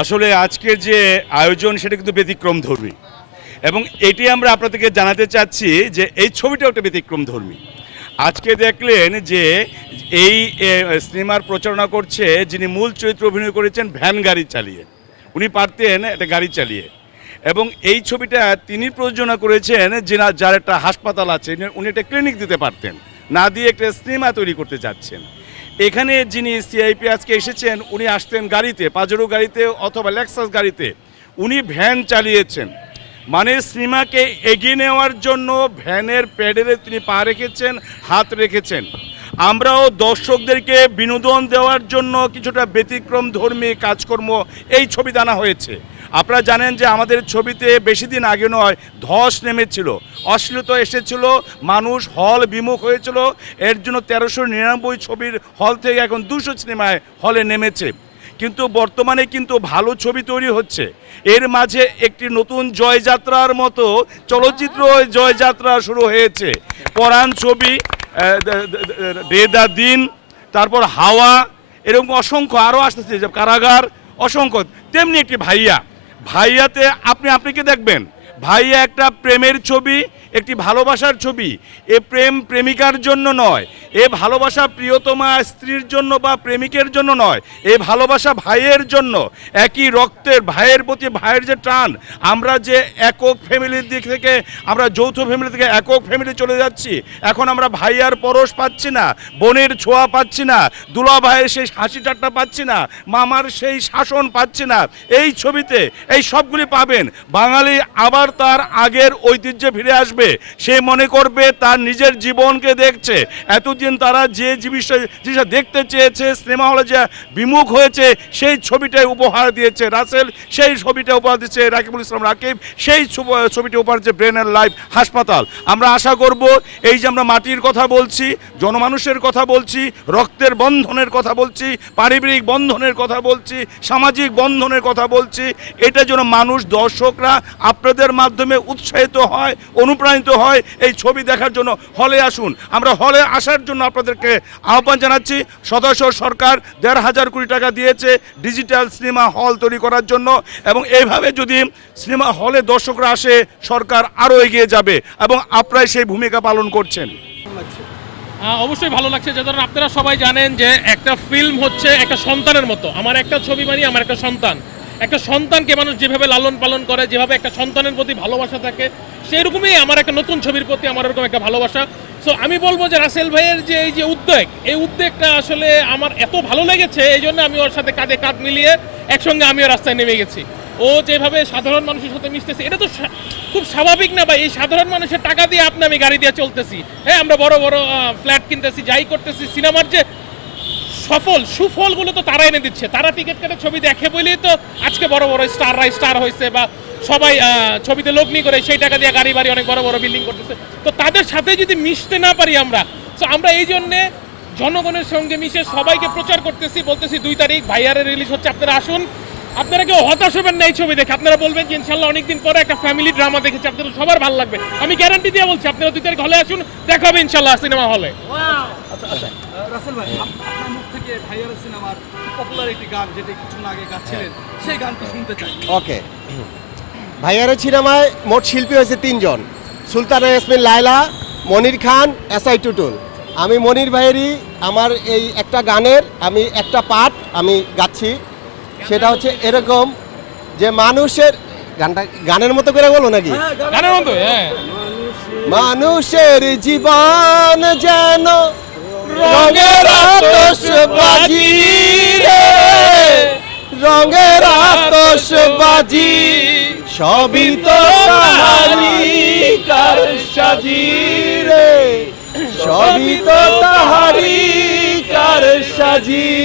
আসলে আজকের যে আয়োজন সেটা কিন্তু ব্যতিক্রম ধর্মী। এবং এটি আমরা আপনাদেরকে জানাতে চাচ্ছি যে এই ছবিটাও একটা ব্যতিক্রম ধর্মী। আজকে দেখলেন যে এই সিনেমার প্রচারণা করছে যিনি মূল চরিত্র অভিনয় করেছেন ভ্যান গাড়ি চালিয়ে। উনি পারতেন একটা গাড়ি চালিয়ে। এবং এই ছবিটা তিনি প্রযোজনা করেছেন যিনা, যার একটা হাসপাতাল আছে উনি একটা ক্লিনিক দিতে পারতেন। না দিয়ে একটা সিনেমা তৈরি করতে যাচ্ছেন। এখানে যিনি সিআইপি আজকে এসেছেন, উনি আসতেন গাড়িতে পাজেরো গাড়িতে অথবা লেক্সাস গাড়িতে। উনি ভ্যান চালিয়েছেন। মানে সিনেমাকে এগিয়ে নেওয়ার জন্য ভ্যানের প্যাডেলে তিনি পা রেখেছেন, হাত রেখেছেন। আমরাও দর্শকদেরকে বিনোদন দেওয়ার জন্য কিছুটা ব্যতিক্রম ধর্মী কাজকর্ম এই ছবি দানা হয়েছে। আপনারা জানেন যে আমাদের ছবিতে বেশি দিন আগে নয়, ধস নেমেছিল। অশ্লীলতা এসেছিল মানুষ হল বিমুখ হয়েছিল। এর জন্য তেরোশো নিরানব্বই ছবির হল থেকে এখন দুশো সিনেমায় হলে নেমেছে। কিন্তু বর্তমানে কিন্তু ভালো ছবি তৈরি হচ্ছে। এর মাঝে একটি নতুন জয়যাত্রার মতো চলচ্চিত্র জয়যাত্রা শুরু হয়েছে। পরাণ ছবি আহ, দ- দ- দ- রেদা দিন তারপর হাওয়া এরকম অসংখ্য আরও আসতেছে যে কারাগার অসংখ্য। তেমনি একটি ভাইয়া। ভাইয়াতে আপনি আপনি কি দেখবেন? ভাইয়া একটা প্রেমের ছবি একটি ভালোবাসার ছবি। এ প্রেম প্রেমিকার জন্য নয় এ ভালোবাসা প্রিয়তমা স্ত্রীর জন্য বা প্রেমিকের জন্য নয়, এ ভালোবাসা ভাইয়ের জন্য। একই রক্তের, ভাইয়ের প্রতি ভাইয়ের যে টান, আমরা যে একক ফ্যামিলির দিক থেকে, আমরা যৌথ ফ্যামিলি থেকে একক ফ্যামিলি চলে যাচ্ছি, এখন আমরা ভাইয়ার পরশ পাচ্ছি না, বোনের ছোঁয়া পাচ্ছি না দুলা ভাইয়ের সেই হাসি ঠাট্টা পাচ্ছি না, মামার সেই শাসন পাচ্ছি না। এই ছবিতে, এই সবগুলি পাবেন। বাঙালি আবার তার আগের ঐতিহ্যে ফিরে আসবে। সে মনে করবে তার নিজের জীবনকে দেখছে। এতদিন তারা যে জিনিসটা জিনিসটা দেখতে চেয়েছে সিনেমা হলে যে বিমুখ হয়েছে, সেই ছবিটাই উপহার দিয়েছে রাসেল, সেই ছবিটা উপহার দিচ্ছে রাকিবুল ইসলাম রাকিব, সেই ছব- ছবিটি উপহার দিচ্ছে ব্রেনের লাইফ হাসপাতাল। আমরা আশা করব, এই যে আমরা মাটির কথা বলছি, জনমানুষের কথা বলছি, রক্তের বন্ধনের কথা বলছি, পারিবারিক বন্ধনের কথা বলছি, সামাজিক বন্ধনের কথা বলছি, এটা যেন মানুষ, দর্শকরা আপনাদের মাধ্যমে উৎসাহিত হয়, অনুপ্রাণিত হয়, এই ছবি দেখার জন্য হলে আসুন। আমরা হলে আসার জন্য আপনাদেরকে আহ্বান জানাচ্ছি। সদস্য সরকার দেড় হাজার কোটি টাকা দিয়েছে ডিজিটাল সিনেমা হল তৈরি করার জন্য এবং এইভাবে যদি সিনেমা হলে দর্শকরা আসে, সরকার আরও এগিয়ে যাবে এবং আপনারাই সেই ভূমিকা পালন করছেন। অবশ্যই ভালো লাগছে। যে ধরুন আপনারা সবাই জানেন যে একটা ফিল্ম হচ্ছে একটা সন্তানের মতো। আমার একটা ছবি মানে আমার একটা সন্তান। একটা সন্তানকে মানুষ যেভাবে লালন পালন করে, যেভাবে একটা সন্তানের প্রতি ভালোবাসা থাকে সেই রকমই আমার একটা নতুন ছবির প্রতি আমার এরকম একটা ভালোবাসা। সো আমি বলব যে রাসেল ভাইয়ের যে এই যে উদ্যোগ, এই উদ্যোগটা আসলে আমার এত ভালো লেগেছে, এই জন্য আমি ওর সাথে কাঁধে কাঁধ মিলিয়ে একসঙ্গে আমিও রাস্তায় নেমে গেছি। ও যেভাবে সাধারণ মানুষের সাথে মিশতেছে, এটা তো খুব স্বাভাবিক না ভাই, এই সাধারণ মানুষের টাকা দিয়ে আপনি আমি গাড়ি দিয়ে চলতেছি। হ্যাঁ আমরা বড় বড় ফ্ল্যাট কিনতেছি, যাই করতেছি, সিনেমার যে সফল সুফলগুলো তো তারা এনে দিচ্ছে। তারা টিকিট কেটে ছবি দেখে বলেই তো আজকে বড় বড় স্টাররা স্টার হয়েছে বা সবাই আহ, ছবিতে লগ্নি করে সেই টাকা দিয়ে গাড়ি বাড়ি অনেক বড় বড় বিল্ডিং করতেছে। তো তাদের সাথে যদি মিশতে না পারি আমরা তো আমরা এই জন্যে জনগণের সঙ্গে মিশে সবাইকে প্রচার করতেছি বলতেছি দুই তারিখ ভাইয়ারের রিলিজ হচ্ছে আপনারা আসুন। আপনারা কেউ হতাশ হবেন না এই ছবি দেখে। আপনারা বলবেন যে ইনশাল্লাহ অনেকদিন পরে একটা ফ্যামিলি ড্রামা দেখেছি আপনাদের সবার ভালো লাগবে। আমি গ্যারান্টি দিয়ে বলছি আপনারা দুই তারিখ হলে আসুন দেখা হবে ইনশাল্লাহ সিনেমা হলে রাসেল ভাই আপ- আপনার মুখ থেকে ভাইয়ার সিনেমার পপুলার একটি গান যেটা কিছুক্ষণ আগে গাচ্ছিলেন সেই গানটি শুনতে চাই। ওকে। ভাইয়ারের সিনেমায় মোট শিল্পী হয়েছে তিনজন। সুলতানা ইয়াসমিন লায়লা মনির খান এসআই টুটুল। আমি মনির ভাইয়েরই আমার এই একটা গানের আমি একটা পাঠ আমি গাচ্ছি। সেটা হচ্ছে এরকম যে মানুষের গানটা গানের মতো করে বলো নাকি? গানের মতো হ্যাঁ। মানুষের জীবন যেন রঙের আতশবাজি রে রঙের আতশবাজি সবই তো তাহারি কার সাজি রে সবই তো তাহারি কার সাজি।